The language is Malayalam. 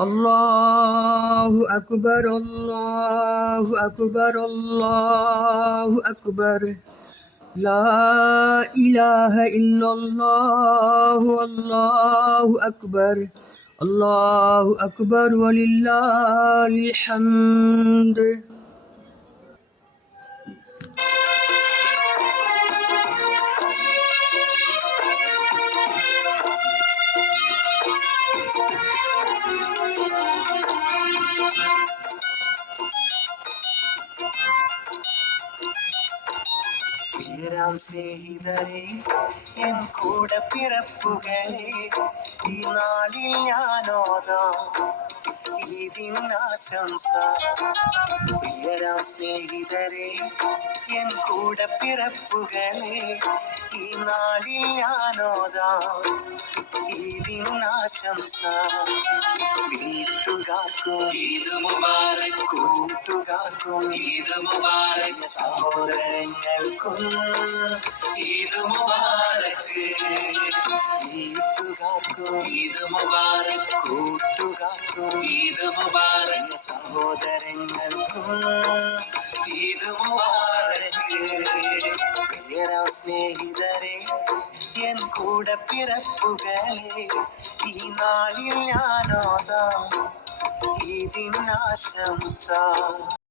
الله أكبر الله أكبر الله أكبر لا إله إلا الله والله أكبر الله أكبر ولله الحمد. പ്രിയരാം സ്നേഹിതരെ, എൻ കൂടെ പിറപ്പുകളെ, ഈ നാളിൽ ഞാനോതാം ഈദിനാശംസ. പ്രിയരാം സ്നേഹിതരെ, എൻ കൂടെ പിറപ്പുകളെ, ഈ നാളിൽ ഞാനോതാം ഈദിനാശംസ. വീട്ടുകാർക്കും ഈദ് മുബാറക്, കൂട്ടുകാർക്കും ഈദ് മുബാറക്, സഹോദരങ്ങൾക്കും ഈദ് മുബാറക്. വീട്ടുകാർക്കും ഈദ് മുബാറക്, കൂട്ടുകാർക്കും ഈദ് മുബാറക്, സഹോദരങ്ങൾക്കും ഈദ് മുബാറക്. പ്രിയരാം സ്നേഹിതരെ, എൻ കൂടെ പിറപ്പുകളെ, ഈ നാളിൽ ഞാനോതാം ഈദിനാശംസ.